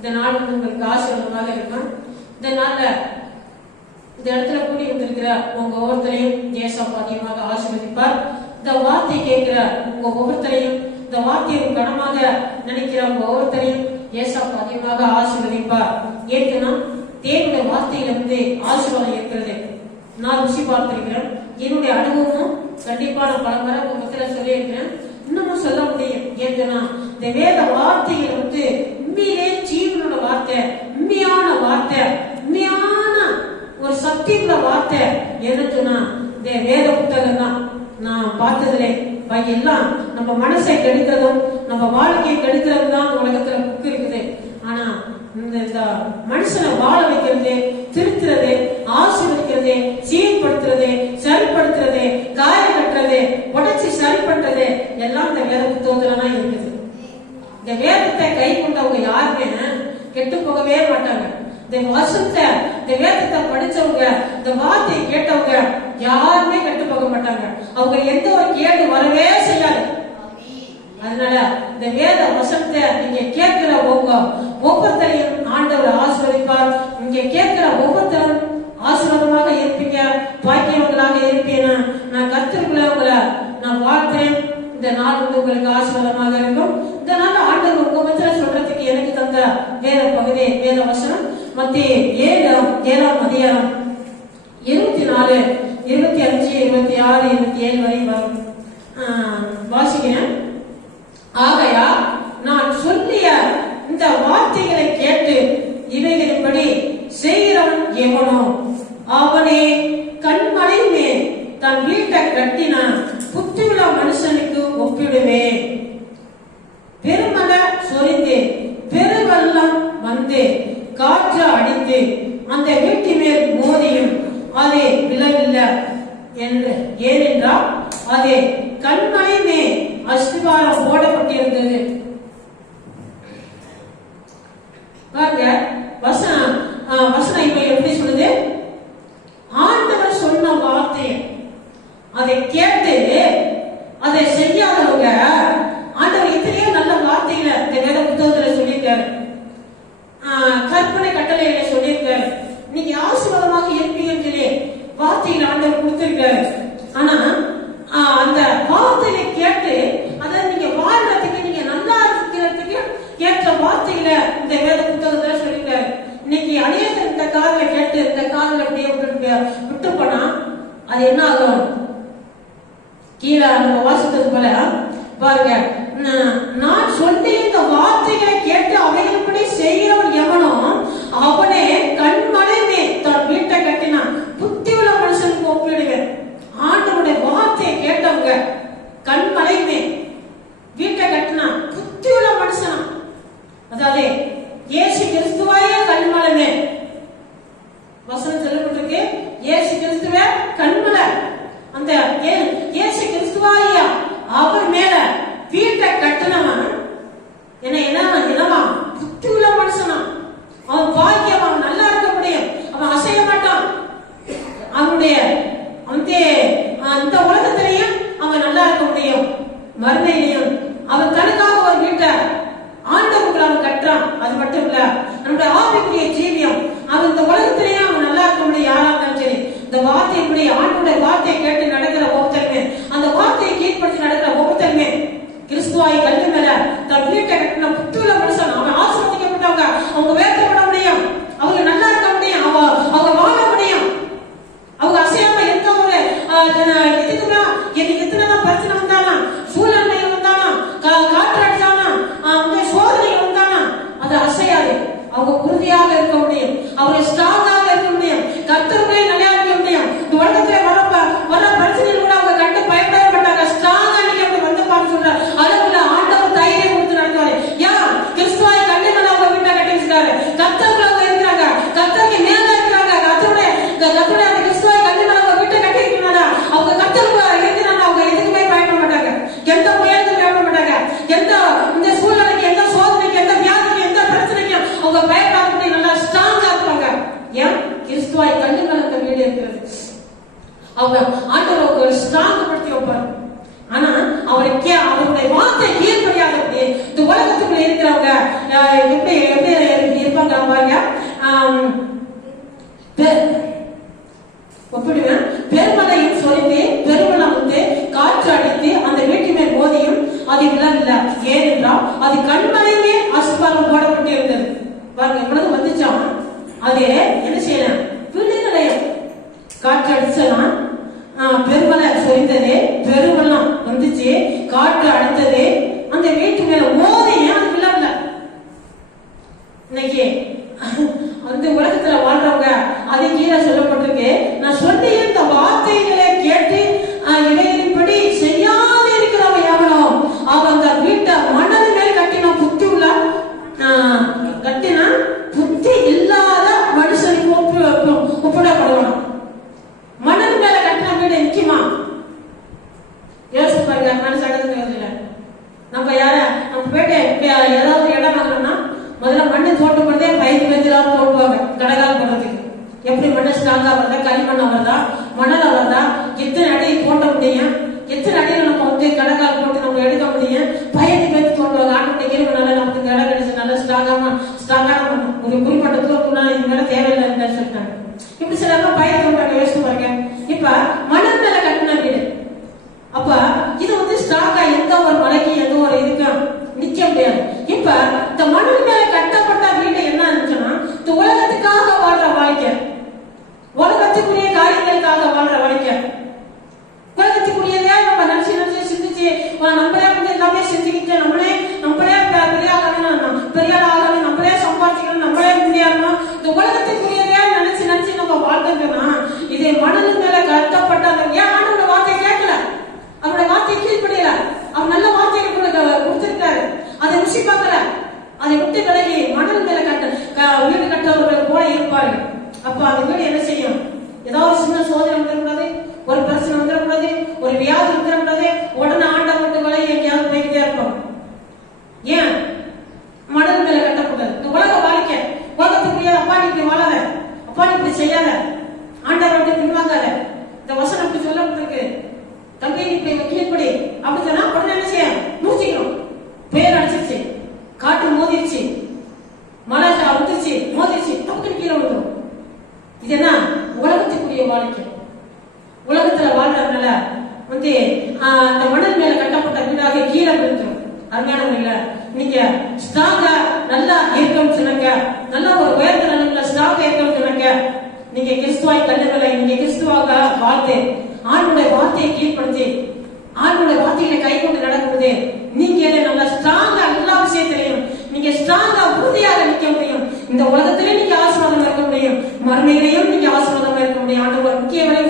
இந்த நாள் உங்களுக்கு ஆசீர்வாதமாக இருக்கும். இந்த நாள்ல இந்த இடத்துல கூடி வந்திருக்கிற உங்க ஒவ்வொருத்தரையும் ஏசப்பா அதிகமாக ஆசீர்வதிப்பார். இந்த வார்த்தை கேட்கிற உங்க ஒவ்வொருத்தரையும், இந்த வார்த்தையை கனமாக நினைக்கிற உங்க ஒவ்வொருத்தரையும் ஏசப்பா அதிகமாக ஆசீர்வதிப்பார். ஏற்கனா தேவனுடைய வார்த்தையிலிருந்து ஆசீர்வாதம் இருக்கிறது. நான் ருசி பார்த்திருக்கிறேன். என்னுடைய அனுபவமும் கண்டிப்பான பல முறை உங்க மத்தியில சொல்லி இருக்கிறேன். இன்னமும் சொல்ல முடியும். ஏன்னா இந்த வேத வார்த்தைகள் உண்மையிலே ஜீவனோட வார்த்தை, உண்மையான வார்த்தை, உண்மையான ஒரு சக்தியுள்ள வார்த்தை எதுனா இந்த வேத புத்தகம் தான். நான் பார்த்ததுல எல்லாம் நம்ம மனசை கெடுக்கிறதும் நம்ம வாழ்க்கையை கெடுக்கிறதும் தான் உலகத்துல புக்கு இருக்குது. ஆனா இந்த மனுஷனை வாழ வைக்கிறது, திருத்துறது, ஆசீர்வதிக்கிறது, சீர்படுத்துறது, சரிப்படுத்துறது, காயம் கட்டுறது, உடைச்சு சரி பண்றது எல்லாம் இந்த வேத புத்தகத்துலதான் இருக்குது. இந்த வேதத்தை கை கொண்டவங்க யாருமே கெட்டு போகவே மாட்டாங்க. இந்த வருஷத்தை இந்த வேதத்தை படிச்சவங்க, இந்த வார்த்தையை கேட்டவங்க யாருமே கெட்டு போக மாட்டாங்க. அவங்க எந்த ஒரு கேடு வரவே செய்யாது. அதனால இந்த வேத வசனத்தை நீங்க கேட்கிற ஒவ்வொருத்தரையும் ஆண்டவர் ஆசீர்வதிப்பார். நீங்க கேட்கிற ஒவ்வொருத்தரும் ஆசீர்வாதமாக இருப்பீங்க, பாக்கியவங்களாக இருப்பீங்க. நான் கர்த்தருக்குள்ள உங்களை நான் வாழ்த்தேன். இந்த நாள் உங்களுக்கு ஆசீர்வாதமாக இருக்கும். இந்த நாள் ஆண்டவர் உங்க மத்தியில சொல்றதுக்கு எனக்கு தந்த வேத பகுதி, வேத வசனம் மத்திய 7ஆம் அதிகாரம் 24, 25, 26, 27 வரை வரும். வாசிக்கிறேன். ஆகையா நான் சொல்லிய இந்த வார்த்தைகளை கேட்டு இவைகளின்படி செய்கிறவன் எவனோ அவனே கண்மலை மேல் தன் வீட்டை கட்டின புத்தியுள்ள மனுஷனுக்கு ஒப்பிடுவேன். பெருமழை சொரிந்து பெருவெள்ளம் வந்து காற்று அடித்து அந்த வீட்டு மேல் மோதியும் அது விழவில்லை என்று. ஏனென்றால் அது கண்மலை மேல் அஸ்திவாரம் போடப்பட்டிருந்தது. பாருங்க வசனம் இப்ப எப்படி சொல்லுது? ஆண்டவர் சொன்ன வார்த்தை அதை கேட்டு அதை செய்யாதவங்க, ஆண்டவர் எத்தனையோ நல்ல வார்த்தையில இந்த வேத புத்தகத்துல சொல்லியிருக்காரு, கற்பனை கட்டளையில சொல்லியிருக்காரு. நீங்க ஆசீர்வாதமாக இருப்பீங்கன்னு சொல்லி வார்த்தையில ஆண்டவர் கொடுத்திருக்காரு. ஆனா அந்த வார்த்தையை கேட்டு அதை நீங்க வாழ்றதுக்கு, நீங்க நல்லா இருக்கிறதுக்கு கேட்ட வார்த்தையில இந்த வேத புத்தகத்துல சொல்லியிருக்காரு. இன்னைக்கு அநேகர் இந்த காதல கேட்டு இந்த காதல அப்படியே விட்டு போனா அது என்ன ஆகும்? கீழே நம்ம வாசித்தது போல பாருங்க, நான் சொல்லி இந்த வார்த்தைகளை கேட்டு அவைகளுப்படி செய்கிறவன் எவனோ அவனே கண்மலைமே தன் வீட்டை கட்டினான் புத்தி உள்ள மனுஷனுக்கு ஒப்பிடுவேன். ஆண்டவனுடைய வார்த்தையை கேட்டவங்க கண்மலைமே வீட்டை கட்டினான் புத்தி உள்ள மனுஷனா, அதாவது இயேசு கிறிஸ்துவாயே கண்மலைமே. வசனம் சொல்லப்பட்டிருக்கு, இயேசு கிறிஸ்துவே கண்மலை. அந்த இயேசு கிறிஸ்துவாயா அவர் மேல வீட்டை கட்டினவன் என்னவா? புத்தி உள்ள மனுஷனா. அவன் பாக்கியம், அவன் நல்லா இருக்க முடியும், அவன் அசைய மாட்டான். அவனுடைய அந்த உலகத்திலையும் அவன் நல்லா இருக்க முடியும், மறுமையிலையும். அவன் தனக்காக ஒரு வீட்டை ஆண்டவர்கள் அவன் கட்டுறான். அது மட்டும் இல்ல, நம்முடைய ஆவிக்குரிய ஜீவியம் அவன் இந்த உலகத்திலேயே அவன் நல்லா இருக்க முடியும். யாரா இருந்தாலும் சரி, இந்த வார்த்தைப்படி ஆண்டோட வார்த்தையை கேட்டு நடக்கிற ஒவ்வொருத்தருமே, அந்த வார்த்தையை கீழ்படுத்தி நடக்கிற ஒவ்வொருத்தருமே கிறிஸ்துவாய் கல்வி மேல தன் வீட்டை கட்டின புத்துள்ள மனுஷன். அவன் ஆசீர்வதிக்கப்பட்டவங்க, அவங்க வேர்க்கப்பட முடியும், அவங்க நல்லா இருக்க முடியும், அவங்க வாழ முடியும், அவங்க அசையாம எந்த ஒரு எதுக்குமே எத்தனைதான் பிரச்சனை வந்தாலும், சூழ்நிலைகள் வந்தாலும், காற்று அடிச்சாலும், சோதனைகள் வந்தாலும் அது அசையாது. அவங்க உறுதியாக இருக்க முடியும், அவங்க ஸ்ட்ராங்காக இருக்க முடியும், கர்த்தருக்குள்ளே நல்லா இருக்க முடியும். இந்த உலகத்துல வர பிரச்சனைகள் கூட அவங்க கண்டு பயப்படவே மாட்டாங்க. ஸ்ட்ராங்கா நிக்க வந்து சொல்ற அளவுல ஆண்டவர் தைரியம் கொடுத்து நடத்துவாரு. ஏன்? கிறிஸ்துவாய் கண்டிப்பா அவங்க வீட்டை கட்டி வச்சிருக்காரு. கர்த்தருக்குள்ள அவங்க இருக்கிறாங்க, கர்த்தருக்கு மேல இருக்கிறாங்க. கர்த்தருடைய அந்த கிறிஸ்துவாய் கண்டிப்பா அவங்க வீட்டை கட்டி இருக்கிறாங்க. அவங்க கர்த்தருக்குள்ள இருக்கிறாங்க. அவங்க எதுக்குமே பயப்பட மாட்டாங்க, எந்த முயற்சியும் பயப்பட மாட்டாங்க, எந்த இந்த சூழ்நிலைக்கு, எந்த சோதனைக்கு, எந்த வியாதிக்கு, எந்த பிரச்சனைக்கும் அவங்க பயப்படாத நல்லா ஸ்ட்ராங்கா இருப்பாங்க. ஏன்? கிறிஸ்துவாய் கண்டிப்பா அந்த வீடு இருக்கிறது. அவங்க ஆண்டவர் ஸ்ட்ராங் படுத்தி வைப்பார். ஆனா அவருடைய வார்த்தை கீழ்படியாதபடி இந்த உலகத்துக்குள்ள இருக்கிறவங்க எப்படி ஒப்பிடுவேன். பெருமழையும் சொரிந்து பெருமளம் வந்து காற்று அடித்து அந்த வீட்டு மேல் மோதியும் அது விழவில்லை. ஏனென்றால் அது கண்மலையே ஆசீர்வாதம் போடப்பட்டு இருந்தது. பாருங்க, இவ்வளவு வந்துச்சான். அது என்ன செய்யலாம்? வீடுகளையும் காற்று அடிச்சலாம், பெருமழை சொரிந்தது, பெருமளம் வந்துச்சு, காற்று அடித்தது, அந்த வீட்டு மேல மோதியும் அது விழவில்லை. இன்னைக்கு அந்த உலகத்துல வாழ்றவங்க அது கீழே சொல்லப்பட்டிருக்கு. நான் சொன்ன இந்த வார்த்தைகளை கேட்டு இவைகளின்படி செய்யாத இருக்கிறவன் எவனோ அவன் அந்த வீட்டை மணல் மேல் கட்டின புத்தி உள்ள கட்டினா புத்தி இல்லாத மனுஷனுக்கு ஒப்பிடப்படுவான். மணல் மேல கட்டின வீடு நிக்குமா? யோசிச்சு பாருங்க. மனசு நம்ம நம்ம போயிட்டு ஏதாவது இடம் வாங்கணும்னா முதல்ல மண்ணு தோட்டம் பண்ணதே பயிர் வெஞ்சலாம் தோட்டுவாங்க கடகால் பண்றதுக்கு. எப்படி மண்ணு ஸ்ட்ராங்கா வருதா, களிமண்ணா வருதா, மணலா வருதா, எத்தனை அடி தோட்ட முடியும், எத்தனை அடியில் நம்ம வந்து கடகால் போட்டு நம்ம எடுக்க முடியும், பயிர் வெஞ்சு தோண்டுவாங்க. ஆட்டோமேட்டிக்கலி நல்லா நமக்கு கடை கிடைச்சு நல்லா ஸ்ட்ராங்கான ஒரு குறிப்பிட்ட தூரத்துனா இது மேல தேவையில்லைன்னு சொல்லிட்டாங்க. இப்படி சில பயிர் தோட்டாங்க. யோசிச்சு பாருங்க. இப்ப மணல் மேல கட்டின வீடு, அப்ப இது வந்து ஸ்ட்ராங்கா எந்த ஒரு மலைக்கு எந்த ஒரு இதுக்கும் நிக்க முடியாது. இப்ப இந்த மணல் மேல கட்டப்பட்ட வீடு என்ன இருந்துச்சுன்னா இந்த உலகத்துக்காக வாழ்ற வாழ்க்கை, உலகத்துக்குரிய காரியங்களுக்காக வாழ்ற வாழ்க்கை, உலகத்துக்குரியதே நம்ம நினைச்சு சிந்திச்சு நம்மளே வந்து எல்லாமே செஞ்சுக்கிட்டு நம்மளே பெரிய ஆகணும், நம்மளே சம்பாதிக்கணும், நம்மளே முன்னேறணும், இந்த உலகத்துக்குரியதே நினைச்சு நம்ம வாழ்ந்துட்டோம்னா இது மணல் மேல கட்டப்பட்ட அந்த ஏன் ஆண்டோட வார்த்தை கேட்கல, அவரோட வார்த்தையை கீழ்படியல, அவர் நல்ல வார்த்தைகள் கொடுத்திருக்காரு, அதை ருசி பார்க்கல, அதை விட்டு விலகி மணல் மேல வீடு கட்டவர்கள் போல இருப்பாரு. அப்ப அந்த வீடு என்ன செய்யும்? ஏதாவது சின்ன சோதனை வந்துடக்கூடாது, ஒரு பிரச்சனை வந்துடக்கூடாது, ஒரு வியாதி வந்துடக்கூடாது, உடனே ஆண்டவர்கிட்ட விலை எங்கேயாவது போய்கிட்டே இருப்போம். ஏன் மணல் மேல கட்டக்கூடாது? இந்த உலக வாழ்க்கை உலகத்துக்குரிய அப்பா நீ இப்படி வாழாத, அப்பா நீ இப்படி செய்யாத, ஆண்டவர்கிட்ட பின்வாங்காத, இந்த வசனம் அப்படி சொல்லப்பட்டிருக்கு, தம்பி நீ இப்படி கீழ்படி அப்படி சொன்னா உடனே என்ன செய்ய முடிச்சுக்கணும். பேர் அடிச்சிருச்சு, காட்டு மோதிருச்சு, மழை வந்துருச்சு, மோதிருச்சு, டக்குனு கீழே விழுந்துடும். இது என்ன? உலகத்துக்குரிய வாழ்க்கை. உலகத்துல வாழ்றதுனால வந்து அந்த மணல் மேல கட்டப்பட்ட வீடாக கீழே விழுந்துடும். அருமையானவர்கள, நீங்க ஸ்ட்ராங்கா நல்லா இருக்கணும்னு சொன்னாங்க, நல்ல ஒரு உயர்ந்த நிலையில ஸ்ட்ராங்கா இருக்கணும்னு சொன்னாங்க. நீங்க கிறிஸ்துவாய் கல்லுகளை நீங்க கிறிஸ்துவாக வாழ்ந்து ஆண்டுடைய வார்த்தையை கீழ்படுத்தி ஆண்டுடைய வார்த்தைகளை கை கொண்டு நடக்கும்போது நீங்க நல்லா ஸ்ட்ராங்கா எல்லா விஷயத்திலையும் நீங்க ஸ்ட்ராங்கா உறுதியாக நிற்க முடியும். இந்த உலகத்திலே நீங்க ஆசீர்வாதம் இருக்க முடியும், மறுமையிலையும் நீங்க ஆசீர்வாதம் இருக்க முடியும். ஆண்டவர் முக்கிய வரை